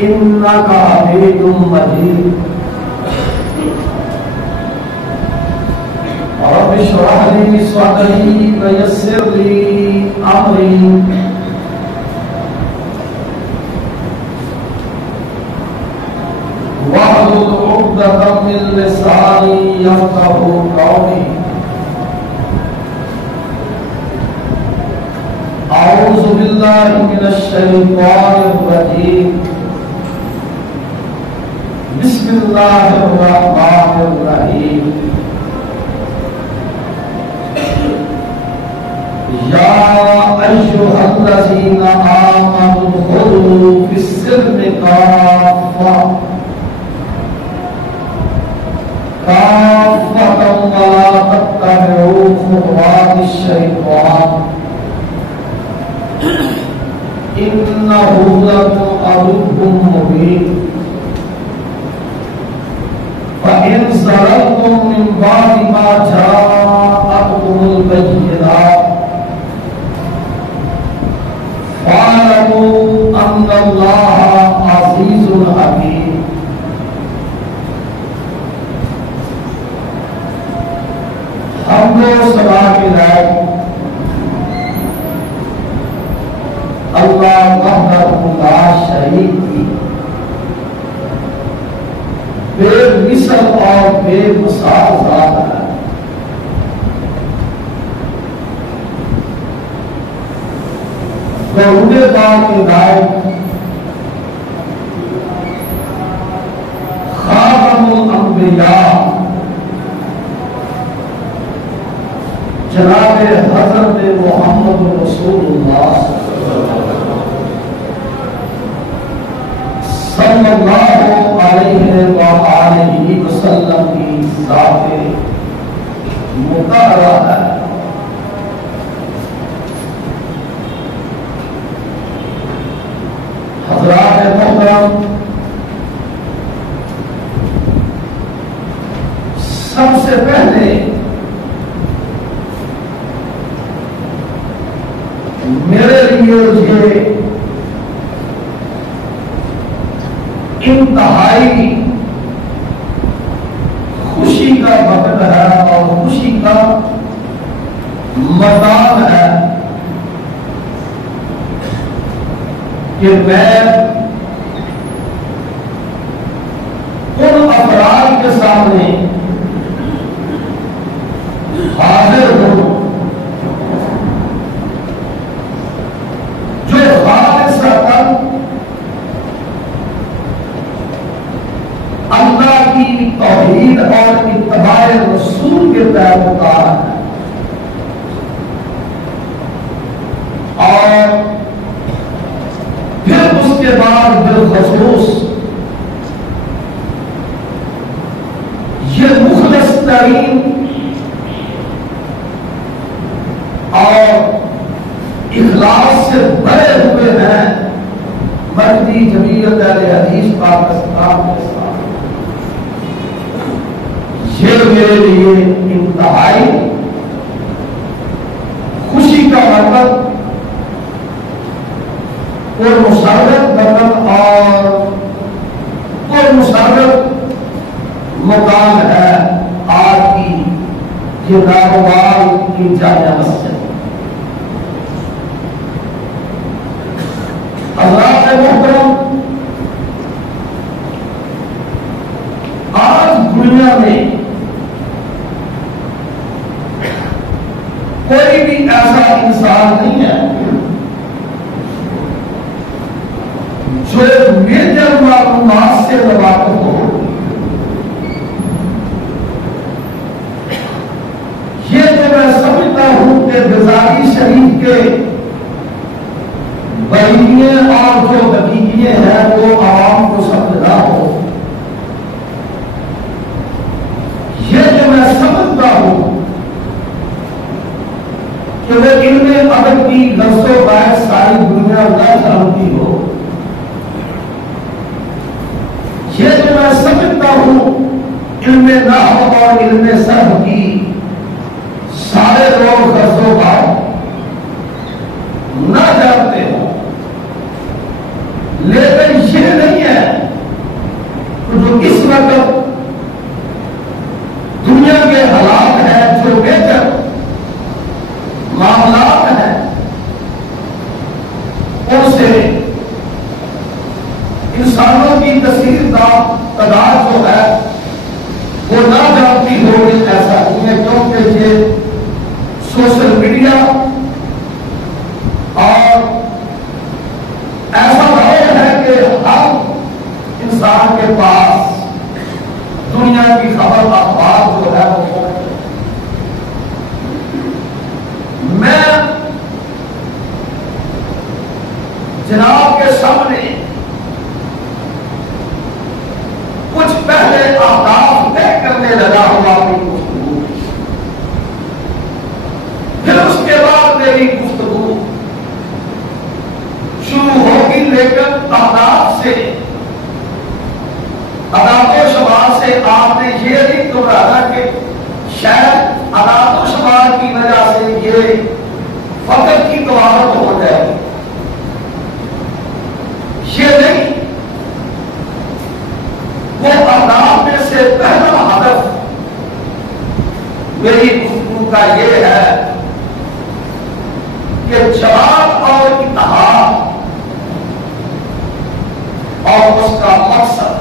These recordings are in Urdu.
إنك حميد مجيد رب اشرح لي صدري ويسر لي أمري واحلل عقدة من لساني يفقهوا قولي أعوذ بالله من الشيطان الرجيم بسم الله الرحمن الرحيم يا أيها الذين آمنوا ادخلوا في السلم كافة ولا تتبعوا خطوات الشيطان إنه لكم عدو مبين فإن زللتم من بعد ما جاءتكم البينات فاعلموا أن الله عزيز حكيم حمد و ثنا کی لائق اللہ وحدہ لا شریک کی بے مثل اور بے مثال ذات ہے درود پاک کی لائق خاتم الانبیاء جناب حضرت محمد رسول اللہ صلی اللہ علیہ وآلہ وسلم کی ذات مطہرہ ہے۔ حضرات محترم، سب سے پہلے میرے لیے یہ انتہائی خوشی کا وقت ہے اور خوشی کا مقام ہے کہ میں ان افراد کے سامنے حاضر ہوں جو خالصتاً اللہ کی توحید اور اتباع رسول کے پیروکار ہیں اور پھر اس کے بعد بالخصوص یہ مخلص ترین اور اخلاص سے بھرے ہوئے ہیں مہدی جمعیت اہل حدیث پاکستان کے ساتھ، یہ میرے لیے انتہائی خوشی کا وقت اور مسرت وقت اور مسرت مقام ہے آج کی یہ ناروال کی جامع مسجد۔ حضرات محترم، آج دنیا میں کوئی بھی ایسا انسان نہیں ہے جو میجر معلومات سے واقف ہو۔ یہ جو میں سمجھتا ہوں کہ بزاری شریف کے بیانیے اور جو حقیقیے ہیں وہ عوام کو سمجھنا ہو، یہ جو میں سمجھتا ہوں کہ وہ علم ادب کی لفظ و باعث ساری دنیا نہ جانتی ہو، یہ جو میں سمجھتا ہوں علم نحو اور علم صرف کی سارے لوگ لفظ و باعث نہ جانتے ہوں، لیکن یہ نہیں ہے اس وقت دنیا کے حالات ہیں، جو میجر معاملات ہیں، ان سے انسانوں کی کثیر تعداد جو ہے وہ نہ جانتی ہوگی ایسا ہے، کیونکہ یہ سوشل میڈیا اور ایسا دور ہے کہ ہر انسان کے پاس دنیا کی خبر اخبار جو ہے وہ موجود ہے۔ میں جناب کے سامنے کچھ پہلے اہداف طے کرنے لگا ہوا اپنی گفتگو، پھر اس کے بعد میری گفتگو شروع ہوگی، لیکن اہداف سے عداد و شمار سے آپ نے یہ نہیں گھبرانا کہ شاید عداد و شمار کی وجہ سے یہ فقر کی قوارت ہو جائے، یہ نہیں، وہ اہداف میں سے پہلا ہدف میری گفتگو کا یہ ہے کہ جماعت اور اتحاد اور اس کا مقصد،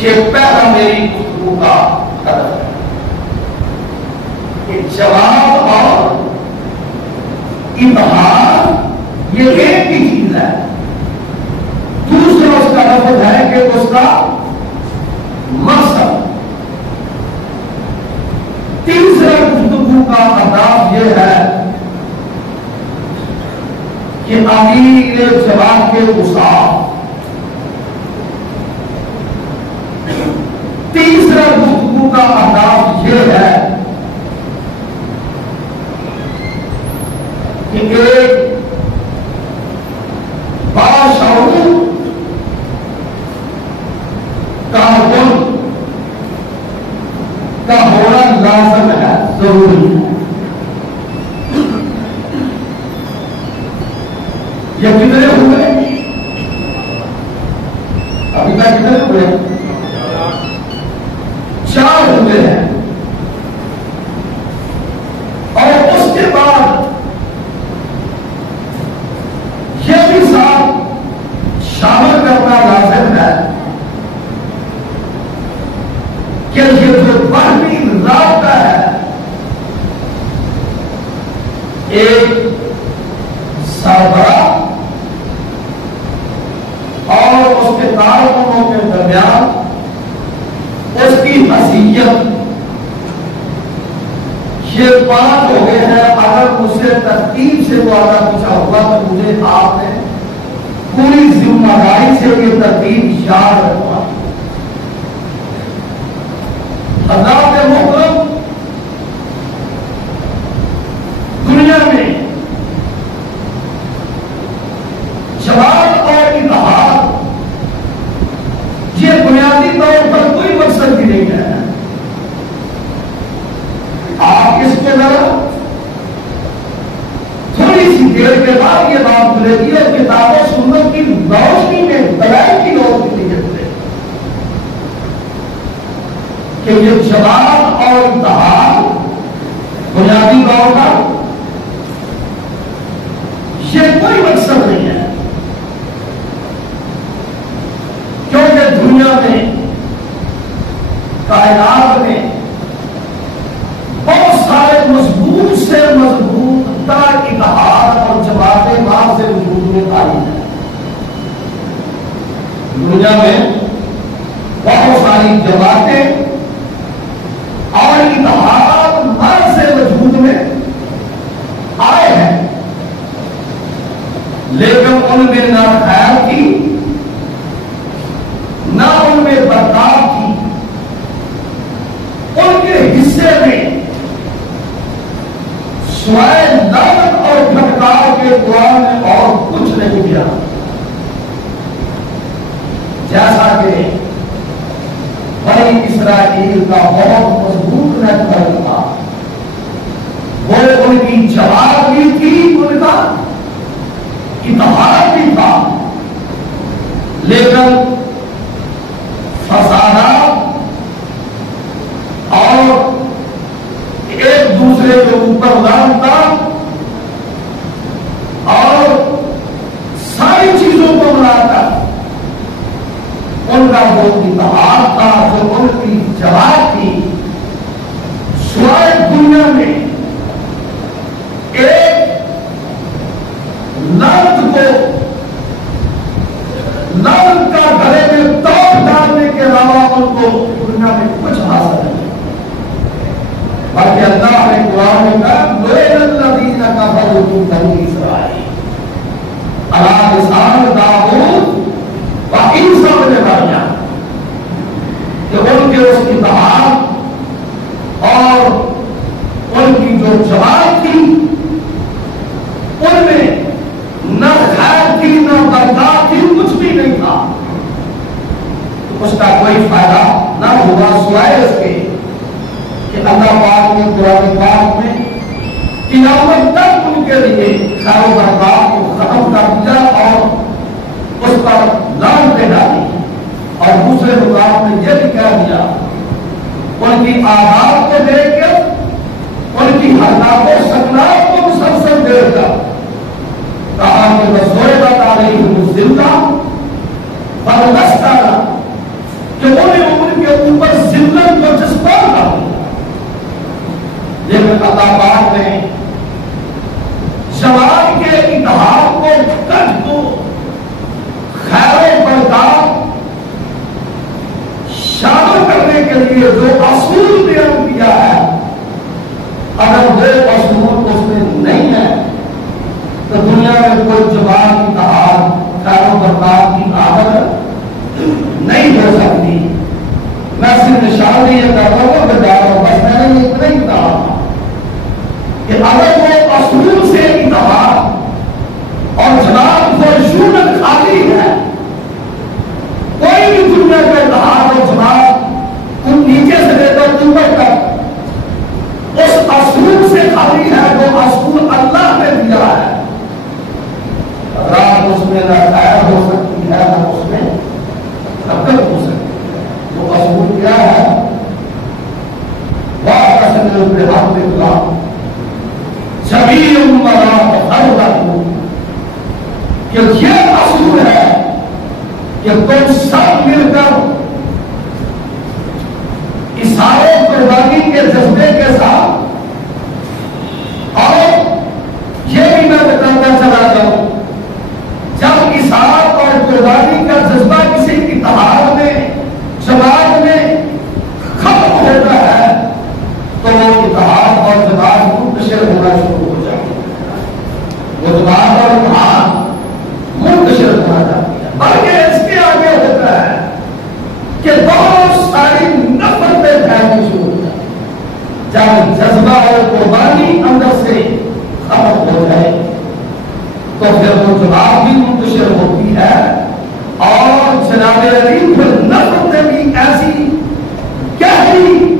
یہ پہلا میری گفتگو کا ہدف ہے کہ جماعت اور اتحاد یہ ایک ہی چیز ہے۔ دوسرا اس کا لفظ ہے کہ اس کا مقصد۔ تیسرا گفتگو کا انداز یہ ہے کہ امیر جماعت کے گستاخ، تیسرا گفتگو کا انداز یہ ہے کہ ایک باشعور کارکن کا ہونا لازم ہے، ضروری ہے۔ یہ کتنے ہوئے ابھی تک؟ کتنے ہوئے؟ 4 ہوئے ہیں، اور اس کے بعد یہ بھی ساتھ شامل کرنا لازم ہے کہ یہ جو باہمی رابطہ ہے، ایک سربراہ اور اس کے کارکنوں کے درمیان اس کی حیثیت، یہ 5 ہو گئے ہیں۔ اگر مجھ سے ترتیب سے وہ آگا پوچھا ہوا تو مجھے آپ نے پوری ذمہ داری سے یہ ترتیب یاد رکھوا۔ حضرات محترم، دنیا میں جماعت اور اتحاد یہ بنیادی طور پر کوئی مقصد بھی نہیں ہے۔ آپ اس کو ذرا تھوڑی سی دیر کے بعد یہ بات ملے گی اور کتاب و سنت کی روشنی میں، دلائل کی روشنی میں کہ یہ جماعت اور اتحاد بنیادی طور پر یہ کوئی مقصد نہیں ہے، کیونکہ دنیا میں، کائنات میں بہت سارے مضبوط سے مضبوط تر اتحاد اور جماعتیں بعد سے وجود میں آئی ہیں۔ دنیا میں بہت ساری جماعتیں اور اتحاد بعد سے وجود میں آئے ہیں، لیکن ان میں نہ خیر تھی، نہ ان میں برتاؤ تھی، ان کے حصے میں سوائے لعنت اور پھٹکار کے قرآن نے اور کچھ نہیں دیا۔ جیسا کہ بنی اسرائیل کا بہت مضبوط نیٹ ورک تھا، وہ ان کی جماعت بھی تھی، ان کا اتحاد بھی تھا، لیکن کا جو اتحاد تھا، جو ان کی جماعت تھی، سوائے دنیا میں ایک لفظ کو لفظ کا گلے میں توڑ ڈالنے کے علاوہ ان کو دنیا میں کچھ حاصل نہیں، بلکہ اللہ نے قرآن میں کہا لوئن الذین کفروا من بنی اسرائیل علی لسان داؤد و عیسی ابن مریم، کہ ان کے اس اتحاد اور ان کی جو جماعت تھی ان میں نہ خیر تھی نہ برکات تھی، کچھ بھی نہیں تھا، اس کا کوئی فائدہ نہ ہوا سوائے اس کے کہ اللہ پاک نے قرآن پاک میں قیامت تک ان کے لیے خیر و برکات کو ختم کر دیا اور اس پر لعنت دے ڈالی، اور دوسرے مقام میں یہ بھی کہہ دیا ان کی آداب کو دیکھ کر ان کی حرکات و سکنات کو مسلسل دیکھ کر کہا کہ وَضُرِبَتْ عَلَيْهِمُ الذِّلَّةُ فَلْتَسْتَرَ، کہ انہیں ان کے اوپر ذلت کو جذبہ کر دیا، لیکن اللہ پاک نے جماعت کے اتحاد کو کٹ کو خیر و برکات شامل کرنے کے لیے جو اصول بیان کیا ہے، اگر وہ اصول اس میں نہیں ہے تو دنیا میں کوئی جماعت اتحاد خیر و برکات کی آمد نہیں ہو سکتی۔ میں صرف نشان یہ کر رہا ہوں کہ بس میں نے اتنا ہی کہا کہ اگر وہ اصول سے اتحاد اور جناب وہ یونت خالی ہے، کوئی بھی دنیا کا اتحاد اور جماعت ان نیچے سے لے کر اوپر تک اس اصول سے خالی ہے جو اصول اللہ نے دیا ہے، رات اس میں نہ خیر ہو سکتی ہے نہ اس میں برکت ہو سکتی ہے۔ وہ اصول کیا ہے؟ واعتصموا بحبل اللہ جميعا ولا تفرقوا، کہ یہ اصول ہے کہ تم سب مل کر اظہار قربانی کے جذبے کے ساتھ، اور یہ بھی میں بتاتا چلا جاؤں جب اظہار اور قربانی کا جذبہ کسی اتحاد میں جماعت میں ختم ہوتا ہے تو وہ اتحاد اور جماعت منتشر ہونا شروع ہو جاتی ہے، وہ جماعت اور اتحاد منتشر ہونا جاتی ہے، بلکہ اس کے آگے ہوتا ہے کہ بہت ساری نفرتیں پھیلنی شروع ہو جاتی ہیں۔ جب جذبہ اور قربانی اندر سے ختم ہو جائے تو پھر وہ جماعت بھی منتشر ہوتی ہے، اور جناب علی پھر نفرتیں بھی ایسی گہری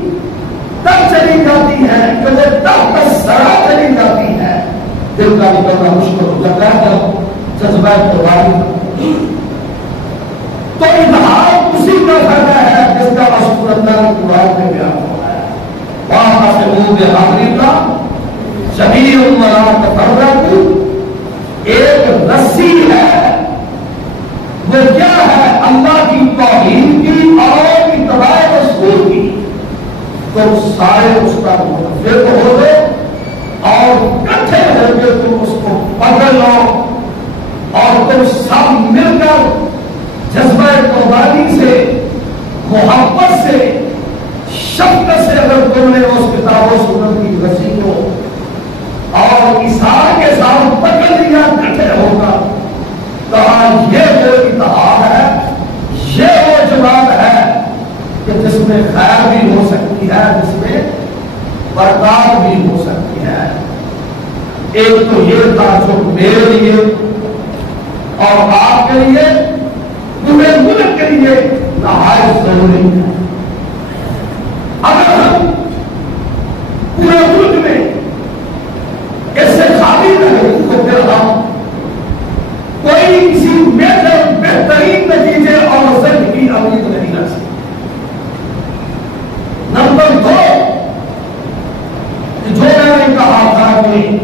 تب چلی جاتی ہے کہ وہ تب تک سرا چلی جاتی ہے، دل کا نکلنا مشکل ہو جاتا ہے جب جذبہ قربانی۔ تو اتحاد اسی کا فائدہ ہے جس کا اصول اللہ کی قرآن میں بیان ہوا ہے، واعتصموا بحبل اللہ جميعا ولا تفرقوا، ایک رسی ہے، وہ کیا ہے؟ اللہ کی توحید کی اور اتباع رسول کی، تم سارے اس کا متفق ہو گئے اور اکٹھے ہو کے تم اس کو پکڑ لو، اور تم سب مل کر جذبہ قربانی سے، محبت سے، شفقت سے اگر تم نے اس کتاب و سنت کی رسی کو اور اظہار کے ساتھ پکڑ لیا اکٹھے ہوگا، کہا یہ وہ اتحاد ہے، یہ وہ جماعت ہے کہ جس میں خیر بھی ہو سکتی ہے، جس میں برکات بھی ہو سکتی ہے۔ ایک تو یہ تھا جو میرے لیے اور آپ کے لیے، پورے ملک کے لیے نہایت ضروری ہے۔ اگر ہم پورے ملک میں اس سے خالی رہے تو پھر ہم کوئی کسی میجر بہترین نتیجے اور رزلٹ کی امید نہیں رکھ سکتے۔ نمبر 2، جو میں نے کہا تھا کہ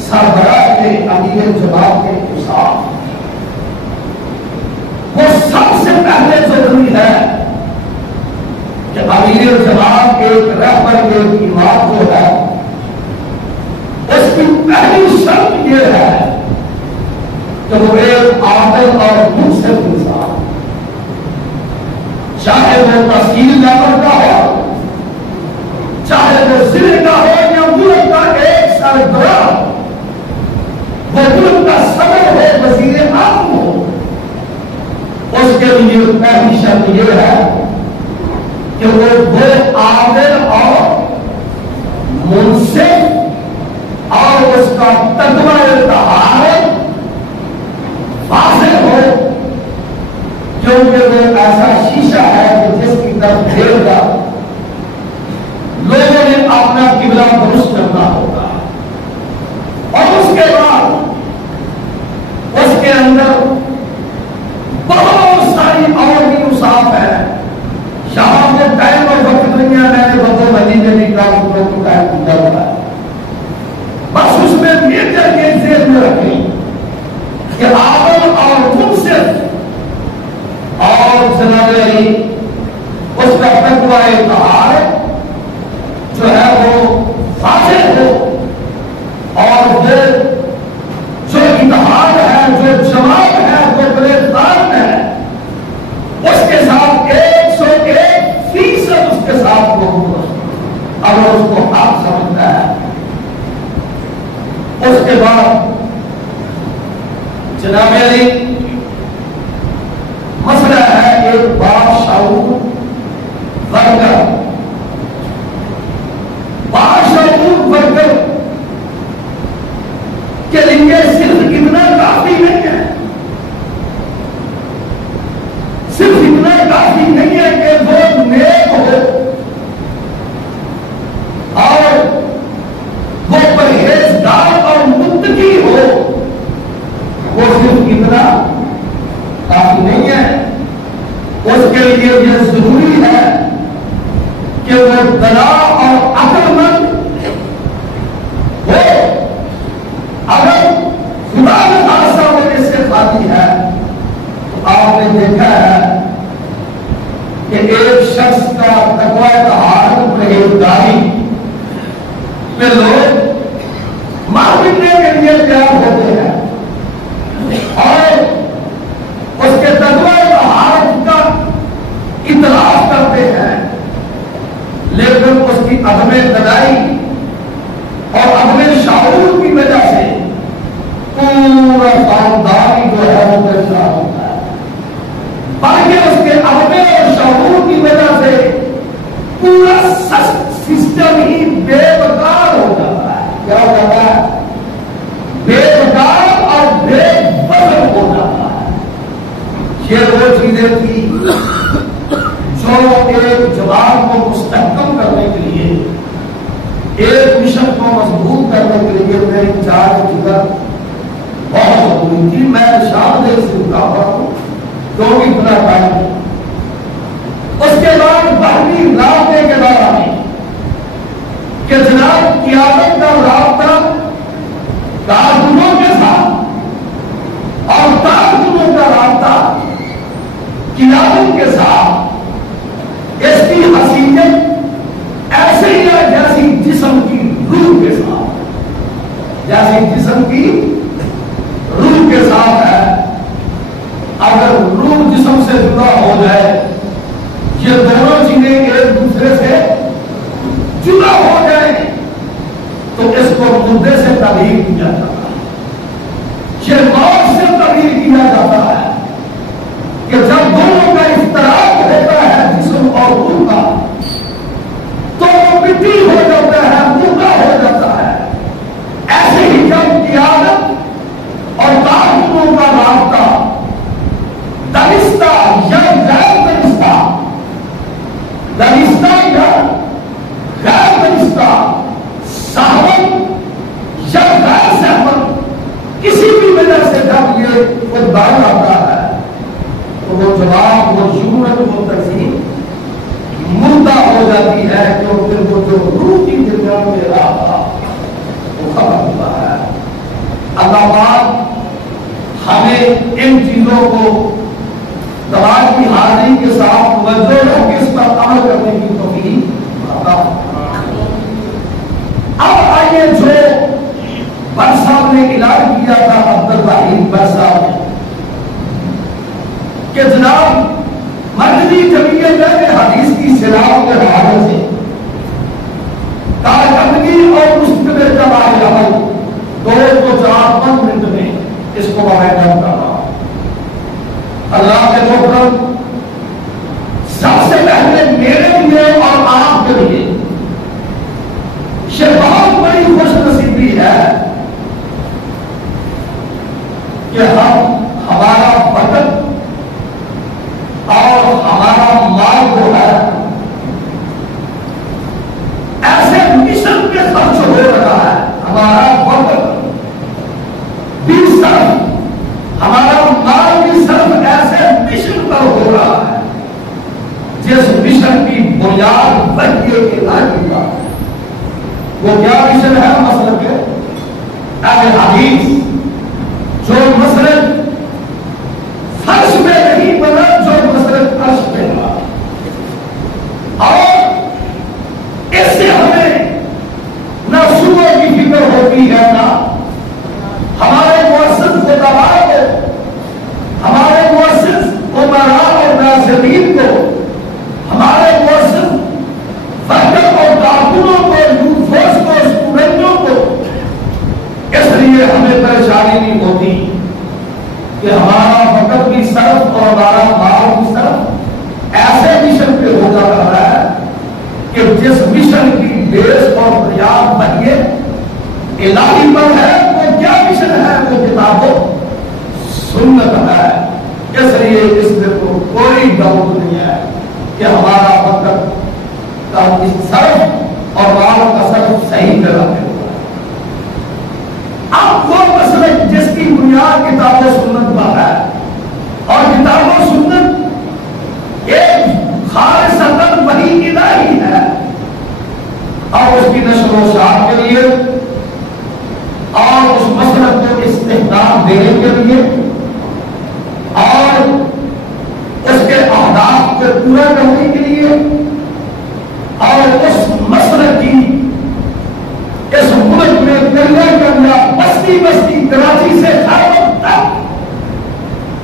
سربراہ کے امیر جماعت کے انصاف، وہ سب سے پہلے جو ضروری ہے کہ امیر جماعت کے ایک رہبر کے امام جو ہے اس کی پہلی شرط یہ ہے کہ وہ ایک عادل اور منصف انسان، چاہے وہ تحصیل لیول کا ہو، چاہے وہ ضلع کا ہو یا ملک کا ایک سربراہ، وہ ملک کا صدر ہو، وزیر اعظم ہو، اس کے لیے پہلی شرط یہ ہے کہ وہ عادل اور منصف اور اس کا تقوی طہارت واضح ہو، کیونکہ وہ ایسا شیشہ ہے کہ جس کی طرف پھیر گا لوگوں نے اپنا قبلہ درست کرنا ہوگا، اور اس کے بعد اس کے اندر بہت ساری اور بھی اوصاف ہے۔ یہاں سے ٹائم اور وقت نہیں ہے، میں نے بطور مدینے میں کام کو ٹائم کیا ہوا ہے، بس اس میں میجر کے ذہن میں رکھیں کہ عادل اور منصف اور جناب علی اس کا تقوی طہارت جو ہے وہ واضح ہو، اور پھر جو اتحاد ہے، جو جماعت ہے، جو پلیٹفارم ہے، اس کے ساتھ 101% اس کے ساتھ وہ اگر اس کو حق سمجھتا ہے۔ اس کے بعد جناب علی مسئلہ ہے ایک باشعور ورکر، باشعور ورکر کے لیے صرف اتنا کافی نہیں ہے، صرف اتنا کافی نہیں ہے کہ وہ نیک ہو اور وہ پرہیزگار اور متقی ہو، وہ صرف اتنا کافی نہیں ہے، اس کے لیے یہ ضروری ہے کہ وہ دلا اور عقل مند ہو۔ اگر خدا نخواستہ وہ اس سے خالی ہے تو آپ نے دیکھا ہے کہ ایک شخص کا تقوی طہارت پرہیزگاری میں لوگ مار مٹنے کے لیے تیار ہوتے ہیں اور اس کے تقوی طہارت کا اطلاع کرتے ہیں، لیکن اس کی عدم دلائی اور عدم شعور کی وجہ سے پورا خاندان جو ہے وہ پریشان ہوتا ہے، بلکہ اس کے عدم اور شعور کی وجہ سے پورا سسٹم ہی بے بکار ہو جاتا ہے۔ کیا ہو جاتا ہے؟ بے بکار اور بے وزن ہو جاتا ہے۔ یہ وہ چیزیں تھی جو ایک جماعت کو مستحکم کرنے کے لیے، ایک مشن کو مضبوط کرنے کے لیے میری چار جگر بہت ضروری تھی۔ میں شام دیر سے اٹھا ہوا ہوں کیونکہ اتنا ٹائم۔ اس کے بعد باہری رابطے کے بارے میں کہ جناب قیادت کا رابطہ کارکنوں کے ساتھ اور کارکنوں کا رابطہ قیادت کے ساتھ، اس کی حیثیت ایسے ہی ہے جیسی جسم کی روح کے ساتھ، جیسی جسم کی روح کے ساتھ ہے۔ اگر روح جسم سے جدا ہو جائے، یہ دونوں چیزیں ایک دوسرے سے جدا ہو جائیں تو اس کو مدعے سے تبدیل کیا جاتا ہے، یہ موت سے تبدیل کیا جاتا ہے کہ جب دونوں کا افتراق ہوتا ہے جسم اور روح کا تو وہ مٹی ہو جاتا ہے، مردہ ہو جاتا ہے۔ ایسے ہی جب قیادت اور کارکنوں کا رابطہ دانستہ یا غیر دانستہ، دانستہ یا غیر دانستہ، سہمت یا غیر سہمت، کسی بھی وجہ سے جب یہ خوددار آتا ہے تو وہ جواب، وہ جملت، وہ تقسیم مردہ ہو جاتی ہے، کیونکہ وہ جو روح کی دنیا میں رہا تھا وہ ختم ہوا ہے۔ اللہ پاک ہمیں ان چیزوں کو سوال کی حاضری کے ساتھ توجہ ہو کہ اس پر عمل کرنے کی توفیق عطا فرمائے۔ اب آئیے جو بر صاحب نے اعلان کیا تھا عبدالوحید بر صاحب نے کہ جناب مرکزی جمعیت میں حدیث کی صلاح کے حوالے سے کارکردگی اور مستمر جماعت عمل 2-4-5 منٹ میں اس کو معاہدہ کر رہا ہوں۔ اللہ کے محترم، سب سے پہلے میرے لیے اور آپ کے لیے یہ بہت بڑی خوش نصیبی ہے کہ ہمارا وقت اور ہمارا مال جو ہے ایسے مشن پہ خرچ ہو رہا ہے۔ ہمارا وقت بھی صرف، ہمارا مال بھی صرف ایسے مشن پر ہو رہا ہے جس مشن کی بنیاد وحی الہی کا ہے۔ وہ کیا مشن ہے؟ مسلک اہل حدیث، جو مسلک فرش میں نہیں بنا، جو مسلک عرش میں بنا، اور اس سے ہمیں نہ صبح کی فکر ہوتی ہے، نہ ہمارے مؤسس خطباء کو، ہمارے مؤسس امراء اور ناظرین کو، ہمارے مؤسس فقر اور کارکنوں کو، یوفوس کو، اسٹوڈنٹوں کو اس لیے ہمیں پریشانی نہیں ہوتی کہ ہمارا وقت بھی صرف اور ہمارا مال بھی صرف ایسے مشن پہ ہو جا رہا ہے کہ جس مشن کی بیس اور بنیاد وحی الہی پر ہے۔ وہ کیا مشن ہے؟ وہ کتاب و سنت ہے۔ اس لیے اس میں تو کوئی ڈاؤٹ نہیں ہے کہ ہمارا وقت کا صرف اور مال کا صرف صحیح جگہ پہ ہوگا۔ اب وہ مسئلہ جس کی بنیاد کتاب و سنت پر ہے، اور کتاب و سنت ایک خالصتاً وحی الہی ہے، اور اس کی نشر و اشاعت کے لیے اور اس مسلک کو استحکام دینے کے لیے اور اس کے اہداف کو پورا کرنے کے لیے اور اس مسلک کی اس ملک میں کریا کریا بستی بستی کراچی سے خیبر تک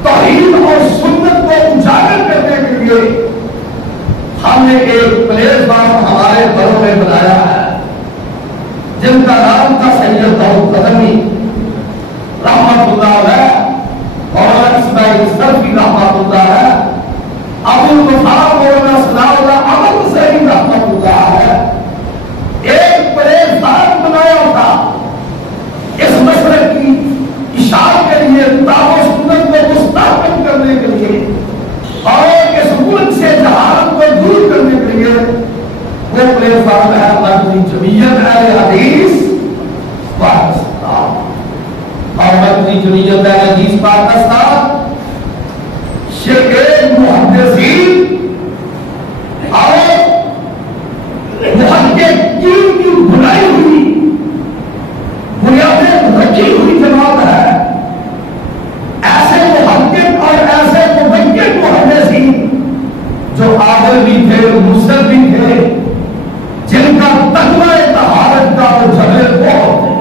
توحید اور سنت کو اجاگر کرنے کے لیے ہم نے ایک پلیٹ فارم ہمارے گھروں میں بنایا ہے، جن کا نام تھا سید داؤد قدمی رحمت اللہ علیہ اور اسماعیل سرفی رحمت اللہ ہے، ابو الوفا مولانا ثناء اللہ احمد حسینی رحمت اللہ ہے۔ ایک پلیٹ فارم بنایا تھا اس مسئلے کی اشاعت کے لیے، کتاب و سنت کو مستحکم کرنے کے لیے اور اس ملک سے جہالت کو دور کرنے کے لیے۔ وہ پلیٹ فارم ہے مرکزی جمعیت اہل حدیث پاکستان، اور مرکزی جمعیت اہل حدیث پاکستان یہ ایک محدثین اور محققین کی بنائی ہوئی بنیادیں رکھی ہوئی جماعت ہے۔ ایسے محقق اور ایسے مفکر محدثین جو عادل بھی تھے، مرسل بھی تھے، جن کا تقوی طہارت کا اور جھگڑے بہت ہے۔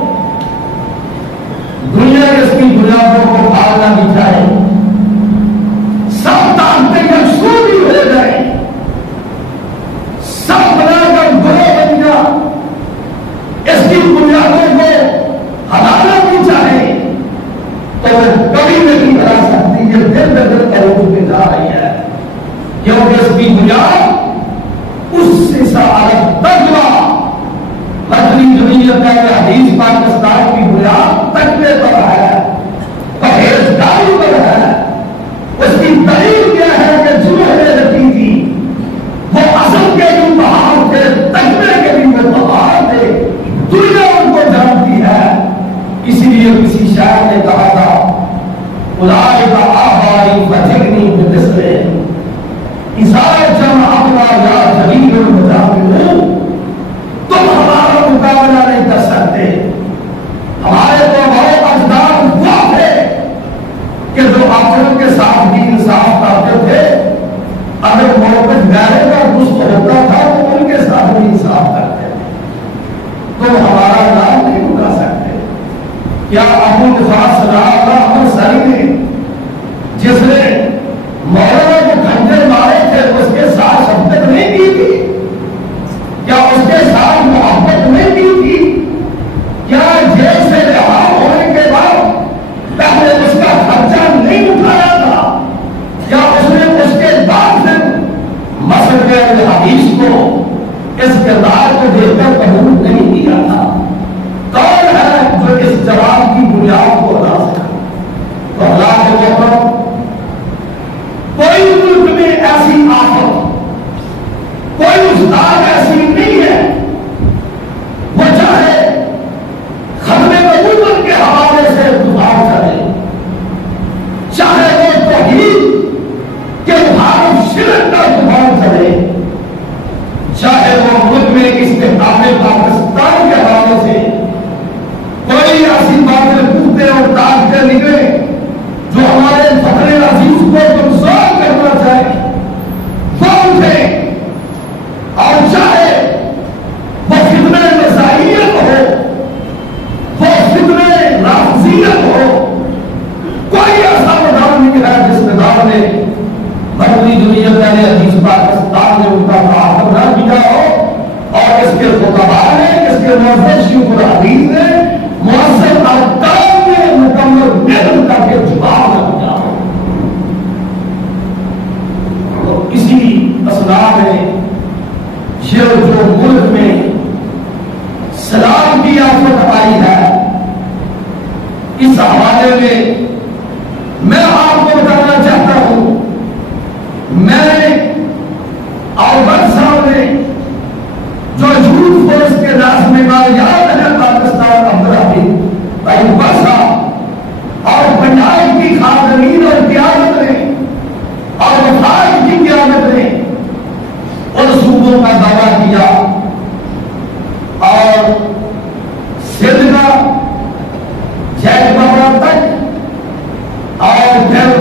دنیا اس کی بنیادوں کو بھاگنا بھی چاہے، سب طاقتیں یکسو بھی ہو جائیں، سب بنا کر گروہ بن جا، اس کی بنیادوں کو ہٹانا بھی چاہے تو وہ کبھی نہیں ہٹا سکتی۔ یہ دن بدن عروج میں جا رہی ہے، کیونکہ اس کی بنیاد اس سے سارا تقوی مرکزی جمعیت اہل حدیث پاکستان کی بنیاد تقوی پر ہے، پرہیزگاری پر ہے۔ اس کی دلیل کیا ہے کہ جنہوں نے رکھی تھی وہ اصل کے جو بہار تھے، تقوی کے بھی وہ بہار تھے، دنیا ان کو جانتی ہے۔ اسی لیے کسی شاعر نے کہا تھا اولئک آبائی فجرنی بمثلہ اذا جمع اپنا یا جلیل المجامل، تم ہمارا مقابلہ نہیں کر سکتے، ہمارے تو بہت اجداد وہ تھے کہ جو اپنوں کے ساتھ بھی انصاف کا جواب کی بنیاد کو ادا سے تو اللہ کے محترم کوئی ملک میں ایسی آفت کوئی استاد ایسی نہیں ہے وہ چاہے ختم نبوت کے حوالے سے دعا کرے چاہے وہ توحید کے مخالف شرک کا دعا کرے چاہے وہ ملک میں استحکام پاکستان کے حوالے سے کوئی ایسی باتیں پوچھتے اور ڈالتے نکلے جو ہمارے فخر عزیز کو کمزور کرنا چاہے وہ اٹھے اور چاہے وہ فتنہ نزاعیت ہو وہ فتنہ لفظیت ہو کوئی ایسا مدار نکلا جس مدار نے مغربی دنیا میں حدیث پاکستان نے ان کا تعاقب نہ کیا ہو اور اس کے خطبہ نے اس کے معزز شیخ الحدیث نے معزز ارکان نے مکمل محنت کر کے جواب نہ دیا ہو تو اسی اسلام میں یہ جو ملک میں سلام کی آفت آئی ہے اس حوالے میں آپ کو بتانا چاہتا ہوں میں اور صاحب نے جو یوتھ فورس کے ناز میں یاد ہے پاکستان عبدالحفیظ بھائی برسا اور پنجاب کی خادمین اور قیادت نے اور وفاق کی قیادت نے ان صوبوں کا دعویٰ کیا اور سندھ کا جیک بابا تک اور پھر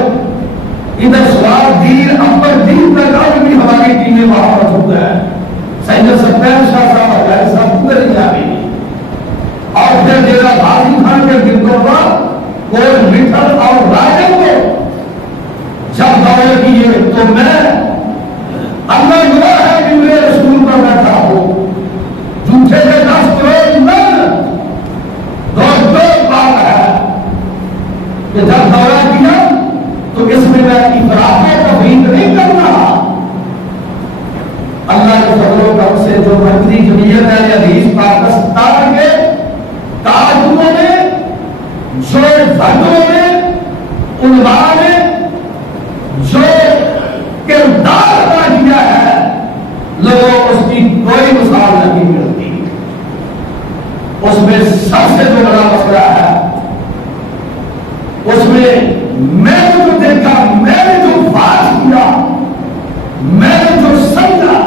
ادھر سوال دیر امبر دیر تک آج بھی ہماری ٹیمیں وہاں موجود ہیں سینجر ستین شاہ صاحب ہزار صاحب پورے نہیں آ گئی اور پھر ڈیرا غازی خان کے گردوبا کوئی مٹھل اور راجن کو جب دعوے کیے تو میں اللہ گواہ ہے کہ میرے رسول پر بیٹھا ہو جھوٹے کے 10 کروڑ من دو بات ہے کہ جب دورہ کیا تو اس میں افراط و تفریط نہیں کرنا اللہ کے فضل و کرم سے جو مرکزی جمعیت ہے حدیث پاکستان کے کارکنوں نے جو فردوں نے علماء نے جو کردار ادا کیا ہے لوگوں اس کی کوئی مثال نہیں ملتی اس میں سب سے جو بڑا مسئلہ ہے اس میں میں نے جو دیکھا میں نے جو بات کیا میں نے جو سمجھا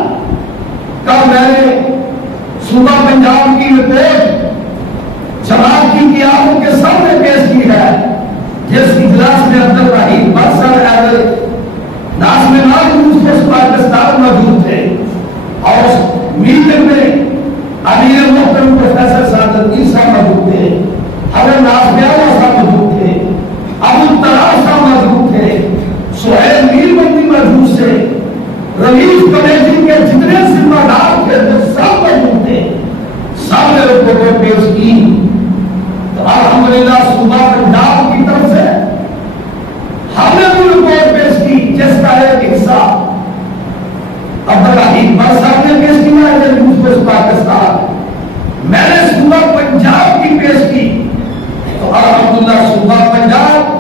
کل میں نے صوبہ پنجاب کی رپورٹ جماعت کی قیادت کے سامنے پیش کی ہے جس اجلاس میں عبدالرحیم برسر ناظم ناظم پاکستان موجود تھے اور اس میٹنگ میں امیر محترم پروفیسر سعادت عیسیٰ موجود تھے حضرت ناظم صاحب موجود تھے ابو طلحہ صاحب موجود تھے سہیل میر بندی موجود تھے ریلیف کمیٹی کے جتنے ذمہ دار تھے وہ سب موجود تھے سب نے رپورٹ پیش کی تو الحمدللہ صوبہ پنجاب کی طرف سے ہم نے وہ رپورٹ پیش کی جس کا ایک حصہ عبدالرحیم صاحب نے پیش کیا ہے یوتھ پاکستان میں نے صوبہ پنجاب کی پیش کی تو الحمدللہ صوبہ پنجاب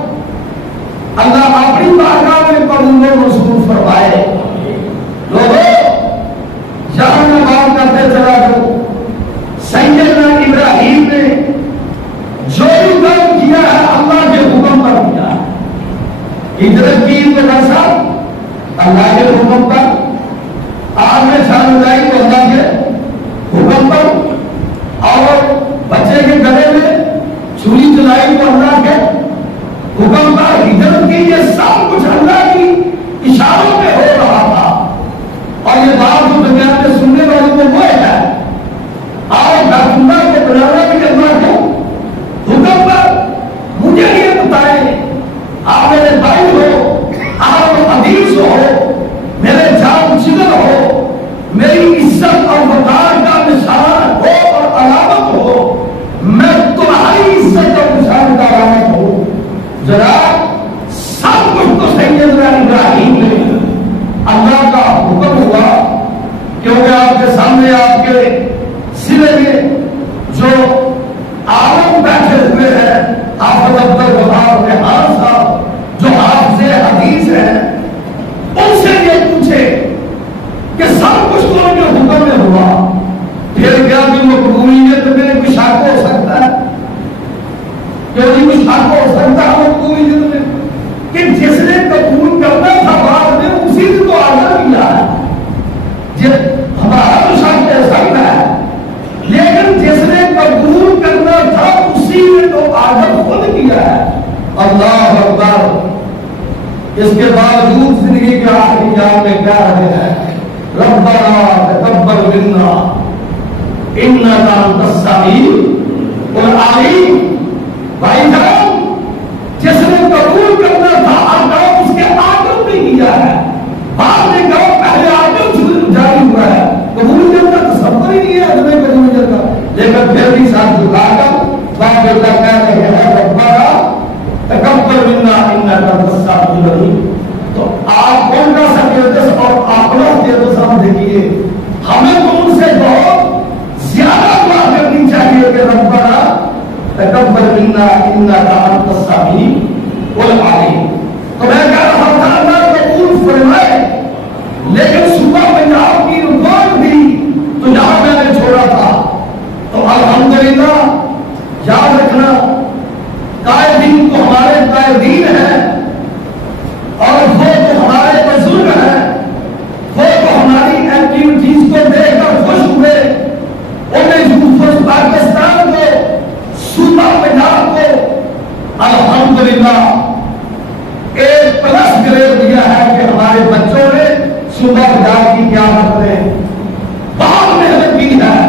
اللہ اپنی بارگاہ میں قبول و منظور فرمائے لوگوں یہاں میں بات کرتے چلا جو سیدنا ابراہیم نے جو بھی کام کیا ہے اللہ کے حکم پر کیا ہجرت کی تو ایسا اللہ کے حکم پر آگ میں چھان لائی تو اللہ کے حکم پر اور بچے کے گلے میں چھری چلائی تو اللہ کے حکم پر ہجرت کی یہ سب کچھ اللہ کی اشاروں پہ ہو رہا تھا اور یہ بات جو دنیا میں سننے والوں کو وہ ہے اور ڈاکٹر کو بنانا بھی اللہ کو حکم پر مجھے یہ بتائیں آپ میرے بھائی ہو آپ عزیز ہو میرے جان جگر ہو میری عزت اور وقار کا نشان ہو اور علامت ہو میں تمہاری عزت اور نشان کا علامت ہوں جناب سب کچھ تو سیدنا ابراہیم نے اللہ کا حکم ہوا کیونکہ آپ کے سامنے آپ کے سرے میں جو عالم بیٹھے ہوئے باوجود زندگی کے آخری جان میں کہہ رہے ہیں ربنا تقبل منا انک انت السمیع العلیم. بھائی جان جس نے قبول کرنا تھا آدم اس کے آدم نے کیا ہے. بعد میں کہو پہلے آدم جاری ہوا ہے. قبول کرنا تصور ہی نہیں ہے ہمیں قبول کرنا. لیکن پھر بھی ساتھ جھکا کر بات اللہ کہہ رہے ہیں ربنا تقبل منا انک انت السمیع العلیم. تو آپ کون کا سکیتس اور اپنا سکیتس ہم دیکھیے. ہمیں تو ان سے بہت زیادہ دعا کرنی چاہیے کہ ربنا تقبل منا انک انت السمیع العلیم. تو میں کہہ رہا تھا اللہ قبول فرمائے. لیکن صبح پنجاب کی رپورٹ بھی تو جہاں میں نے چھوڑا تھا تو الحمدللہ یاد رکھنا قائدین تو ہمارے قائدین ہیں اور وہ تو ہمارے بزرگ ہیں. وہ تو ہماری ایکٹیویٹیز کو دیکھ کر خوش ہوئے. انہیں یوتھ پاکستان کو صوبہ پنجاب کو الحمدللہ 8+ گریڈ دیا ہے کہ ہمارے بچوں نے صوبہ پنجاب کی قیادت میں بہت محنت کی ہے.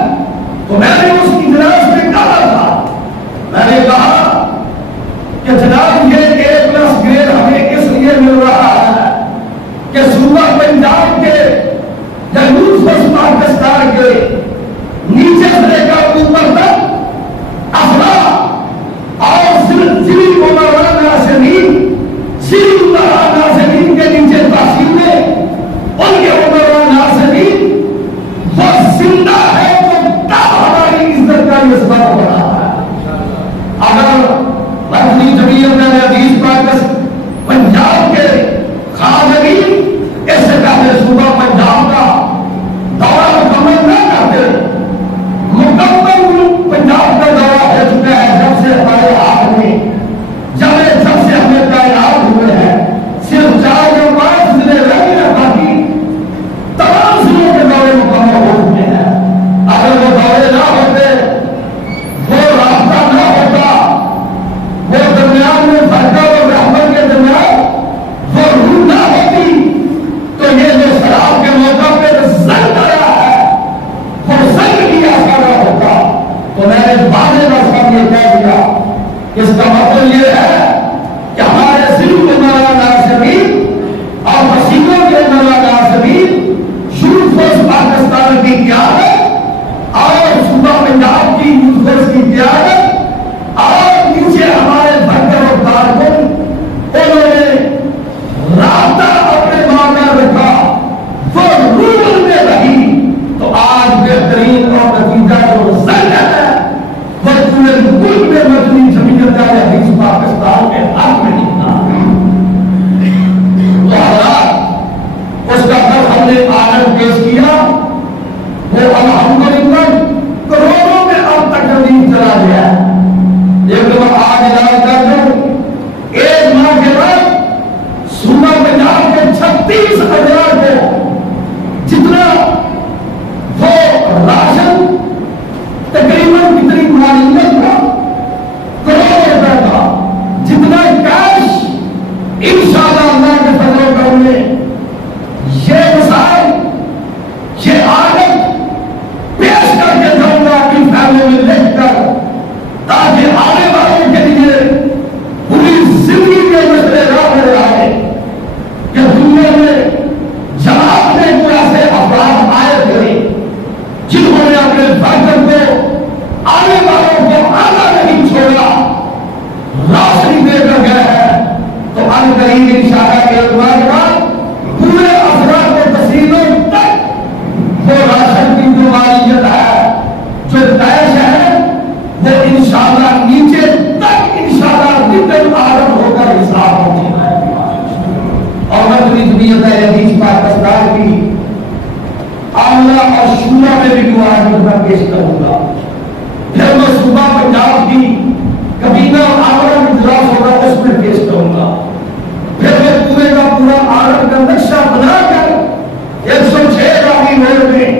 تو میں نے اس اجلاس میں کہا تھا, میں نے کہا کہ جناب یہ 8+ گریڈ ہمیں اس لیے مل رہا ہے کہ صوبہ پنجاب کے یا یوتھ پاکستان کے نیچے سے لے کر اوپر تک افراد اور ضلعی عمرا ناظرین کے نیچے تحصیلیں ان کے عمرا ناظرین وہ زندہ ہے تو تب ہماری عزت کا یہ سبب ہو رہا ہے. اگر مرکزی جمعیت حدیث پاکستان پنجاب کے خادمین اس سے پہلے صوبہ پنجاب کا دورہ مکمل نہ کرتے, مکمل پنجاب کا دورہ ہو چکا ہے جب سے ہمارے ہاتھ میں جب سے ہمیں تعینات ہوئے ہیں. صرف 4 یا 5 ضلع رہ گئے, باقی تمام ضلعوں کے دورے مکمل ہو چکے ہیں. اگر وہ دورے نہ ہوتے, وہ رابطہ نہ ہوتا, وہ درمیان میں فرقہ اور رحمت کے درمیان وہ روح نہ ہوتی, تو یہ جو شراب کے موقع پہ زنگ آیا ہے وہ زنگ بھی ایسا نہ ہوتا. تو میں نے بعد میں یہ کہہ دیا اس کا مطلب یہ ہے کہ ہمارے ضلع عمرا ناظرین اور وسیلوں کے عمرا ناظرین یوتھ فورس پاکستان کی قیادت اور صوبہ پنجاب کی یوتھ فورس کی قیادت اور نیچے ہمارے بھٹر اور کارکن انہوں نے رابطہ اپنے معاملہ رکھا, وہ رول میں رہی. تو آج بہترین اور نتیجہ جو زنگ ہے وہ پورے ملک میں مرکزی جمعیت حدیث پاکستان کے حق میں نکلا. تو حضرات اس کا کل ہم نے آنر پیش کیا, وہ الحمدللہ کروڑوں میں اب تک ندیم چلا گیا ہے. لیکن میں آج اعلان کر دوں 1 ماہ کے بعد صوبہ پنجاب کے 36,000 کو جتنا وہ راشن تقریباً کتنی مالیت کا کروڑ روپے کا جتنا کیش انشاءاللہ اللہ کے فضل و کرم میں یہ مسائل یہ عادت پیش کر کے جاؤں گا اپنی فیملی میں لکھ کر, تاکہ آنے والوں کے لیے پوری زندگی کے مسئلے راہ میں آئے کہ دنیا میں جماعت میں کوئی ایسے افراد آئے تھے جنہوں نے اپنے بھائی کو آنے والوں کو آنا نہیں چھوڑا, روشنی دے کر گئے ہیں. تو ان قریب انشاءاللہ کے اعتبار کے بعد پورے افراد کو تسلیموں تک وہ راشن کی جو مالیت ہے جو طے ہے وہ انشاءاللہ نیچے تک انشاءاللہ دن آرم ہو کر حساب ہوتی ہے. اور میں پوری جمعیت حدیث پاکستان کی عاملہ اور شورا میں بھی دعا پیش کروں گا. پھر میں صوبہ پنجاب کی کبینہ اور عاملہ میں اجلاس ہوگا اس میں پیش کروں گا. پھر میں پورے کا پورا عالم کا نقشہ بنا کر 106 راہی روڈ میں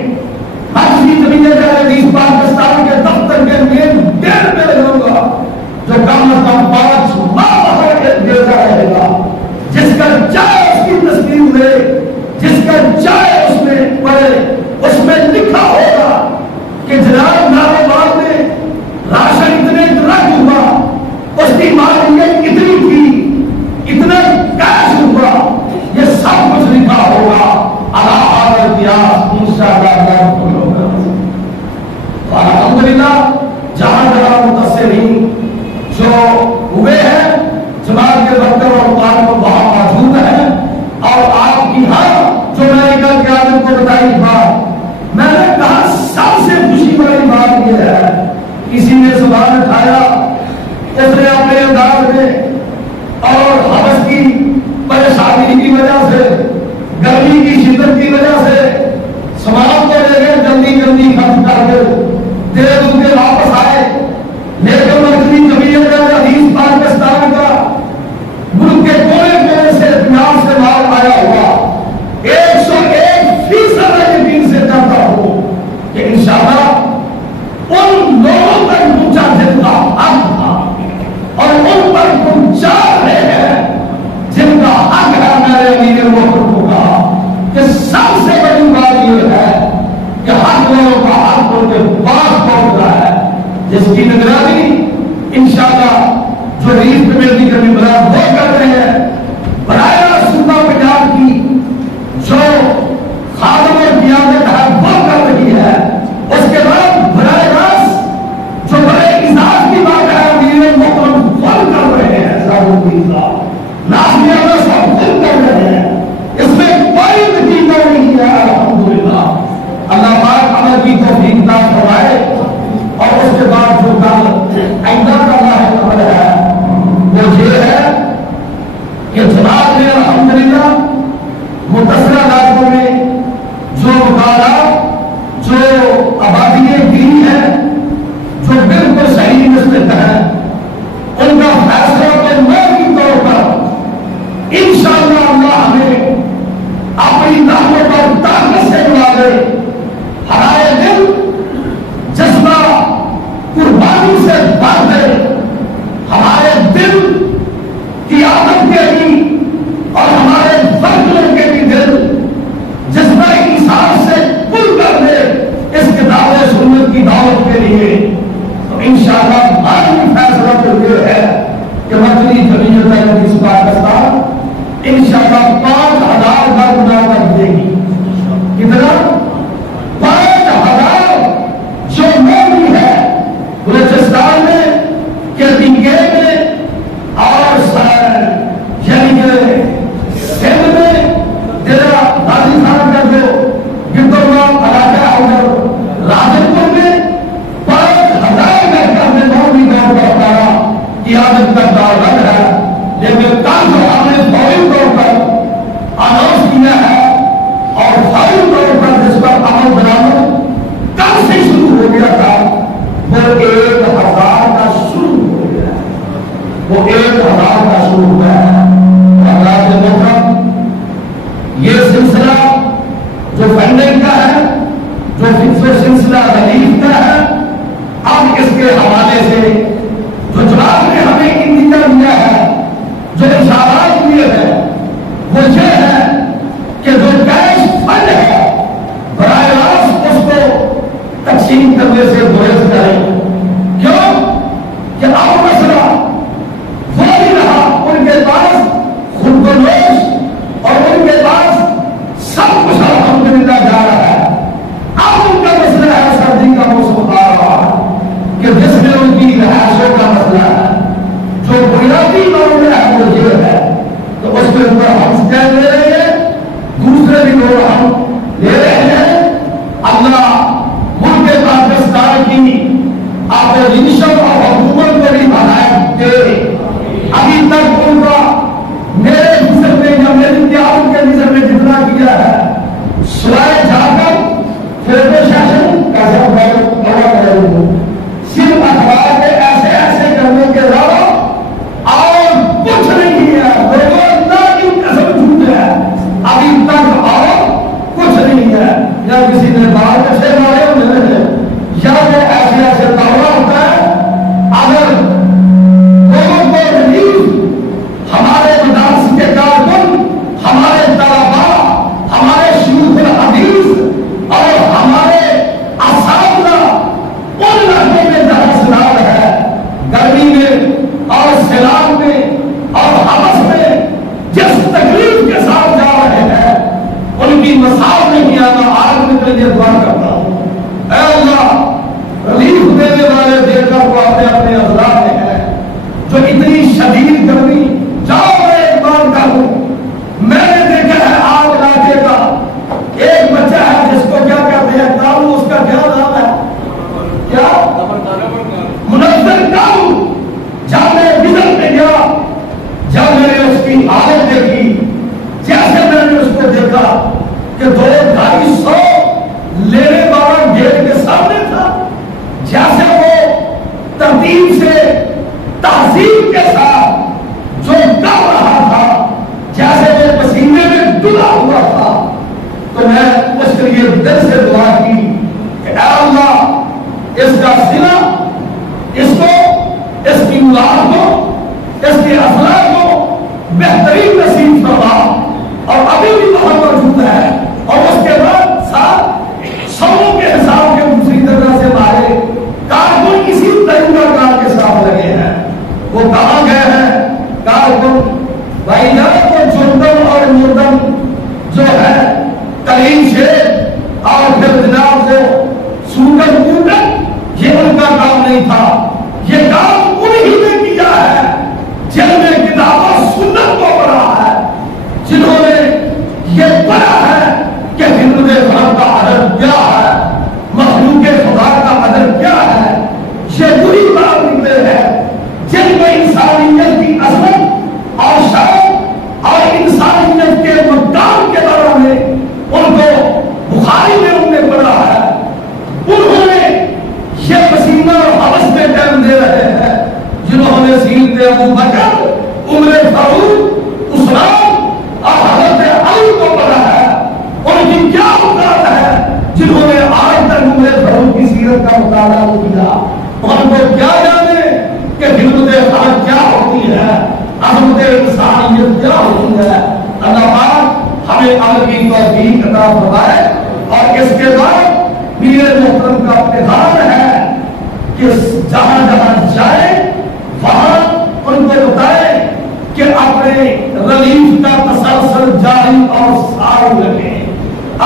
مرکزی جمعیت حدیث پاکستان کے دفتر کے مین گیٹ میں لگاؤں گا, جو کم از کم 5 ماہ باہر دیتا رہے گا, جس کا چاہے اس کی کو بتائی بات، میں نے کہا سب سے خوشی والی بات یہ ہے، کسی نے سوال اٹھایا، اس نے اپنے انداز میں اور حوث کی پریشانی کی وجہ سے، گرمی کی شدت کی وجہ سے سوال کو لے گئے جلدی جلدی ختم کر کے دیر ان کے واپس آئے، لیکن مرکزی جمعیت حدیث پاکستان کا ملک کے کونے کونے سے پنجاب سے مال آیا ہوا 101% یقین سے جانتا ہوں کہ انشاءاللہ ان لوگوں تک پہنچا جن کا حق تھا اور ان پر پہنچا رہے ہیں جن کا حق ہے۔ میرے امیر محترم کو کہا کہ سب سے بڑی بات یہ ہے کہ حق لوگوں کا حق ان کے پاس پہنچ رہا ہے، جس کی نگرانی انشاءاللہ جو ریس کمیٹی کا ممبران وہ کر رہے ہیں، براہ راست صوبہ پنجاب کی جو خادم اور قیادت ہے وہ کر رہی ہے۔ اس کے بعد براہ راست جو بڑے اعزاز کی بات ہے امیر محترم خود کر رہے ہیں، نازمیہ صاحب خود کر رہے ہیں، اس میں کوئی نتیجہ نہیں ہے۔ الحمدللہ اللہ پاک عمل کی توفیق عطا فرمائے، اور اس کے بعد جو کل آئندہ کا اللہ عمل ہے وہ یہ ہے کہ جناب نے الحمدللہ متصلہ علاقوں میں جو مقالات جو آبادیاں گری ہیں جو بالکل صحیح مستقل ہے، ان کا فیصلہ کے موقعی طور پر انشاءاللہ اللہ ہمیں اپنی رحمت اور طاقت سے بنا دے، ہمارے دل جذبہ قربانی سے بھر دے، ہمارے دل قیادت کے بھی اور ہمارے فرقوں کے بھی دل جذبہ انصاف سے پُر کر دے اس کتاب سنت کی دعوت کے لیے۔ تو انشاءاللہ ہمارا فیصلہ تو یہ ہے کہ مرکزی جمعیت حدیث پاکستان انشاءاللہ 5000 کا مناظر دے گی۔ کتنا؟ 5000 جو مومن ہے بلوچستان میں، کرپنگے میں اور یعنی کہ سندھ میں، ضلع غازی خان کا جو گردوان علاقہ اور راجن میں 5000 محکم میں مومن طور پر ہمارا قیادت کا دعوت ہے، لیکن کل جو ہم نے فوری طور پر اناؤنس کیا ہے اور فوری طور پر جس پر عمل درآمد کل سے شروع ہو گیا تھا وہ 1000 کا شروع ہو گیا ہے، وہ 1000 کا شروع ہوا ہے۔ حضرات محترم، یہ سلسلہ جو فنڈنگ کا ہے، جو سلسلہ ریلیف کا ہے، اب اس کے حوالے سے جو جناب نے ہمیں انتظار دیا ہے، جو اشارات دیے ہیں، وہ یہ ہے کہ جو کیش فنڈ ہے براہ راست اس کو تقسیم کرنے سے گریز کریں۔ کیوں کہ اب مسئلہ وہ نہیں رہا، ان کے پاس خود کو نوش اور ان کے پاس سب کچھ الحمدللہ جا رہا ہے۔ اب ان کا مسئلہ ہے سردی کا موسم آ رہا ہے کہ جس میں ان کی رہائشوں کا مسئلہ ہے، جو بنیادی معاملہ ہے وہ یہ ہے تہذیب کے ساتھ جو کر رہا تھا جیسے وہ پسینے میں ڈلا ہوا تھا، تو میں اس کے لیے دل سے دعا کی کہ اے اللہ اس کا سلا، اس کو، اس کی اولاد کو، اس کے افراد کو بہترین نصیب فرما، اور ابھی بھی وہاں موجود ہے، اور اس کے بعد ساتھ سو کے حساب کے دوسری طرح سے مارے کارکن اسی طریقہ کار کے ساتھ لگے ہیں۔ وہ کہاں گئے ہیں کارکن؟ بھائی جان کو جردن اور مردن جو ہے کلیم شیخ اور پھر جناب سے سوٹن کوٹن، یہ ان کا کام نہیں تھا، یہ کام انہی نے کیا ہے جن نے کتاب و سنت کو پڑھا ہے، جنہوں نے یہ پڑھا ہے کہ ہندو خدا کا ادب کیا ہے، مخلوق خدا کا ادب کیا ہے۔ یہ وہی بات نکلے ہیں جن کو انسانیت کی عظمت اور شان اور انسانیت کے مقام کے بارے میں ان کو بخاری میں ان نے پڑھا ہے۔ انہوں نے یہ پسینہ اور حوث میں ٹائم دے رہے ہیں جنہوں نے سیرت ابو بکر، عمر فاروق، عثمان اور حضرت علی کو پڑھا ہے۔ ان کی کیا اوقات ہے جنہوں نے آج تک عمر فاروق کی سیرت کا مطالعہ نہیں کیا؟ ان کو کیا جانے کہ حکمت خلق کیا ہوتی ہے، عظمت انسانیت کیا ہوتی ہے۔ اللہ پاک ہمیں عمل کی توفیق عطا فرمائے۔ اور اس کے بعد میرے محترم کا پیغام ہے کہ جہاں جہاں جائیں وہاں ان کو بتائیں کہ اپنے ریلیف کا تسلسل جاری اور ساری رکھیں۔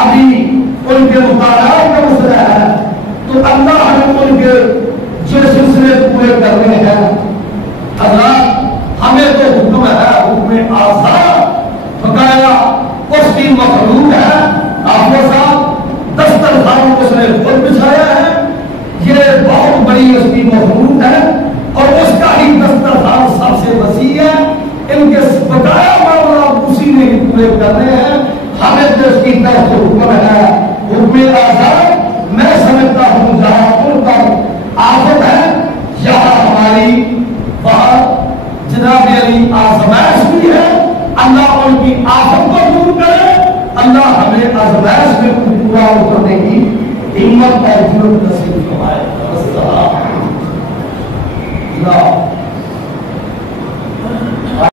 ابھی ان کے مطالعات کا مسئلہ ہے تو اللہ ہمیں ان کے جو سلسلے پورے کرنے ہیں۔ حضرات ہمیں تو حکم ہے، حکم آزاد بقایا اس کی مخلوق ہے۔ آپ کے ساتھ دسترخوان اس نے خود بچھایا ہے، یہ بہت بڑی اس کی مخلوق ہے اور اس کا ہی دسترخوان سب سے وسیع ہے۔ ان کے بقایا معاملات اسی نے ہی پورے کرنے ہیں۔ ہمیں تو اس کی طرف سے حکم ہے، حکم آزاد۔ میں سمجھتا ہوں جہاں ان پر آفت ہے یہاں ہماری وہاں جناب علی آزمائش بھی ہے۔ اللہ ان کی آفت کو دور کرے، اللہ ہمیں آزمائش میں پورا کرنے کی ہمت اور جرأت نصیب فرمائے۔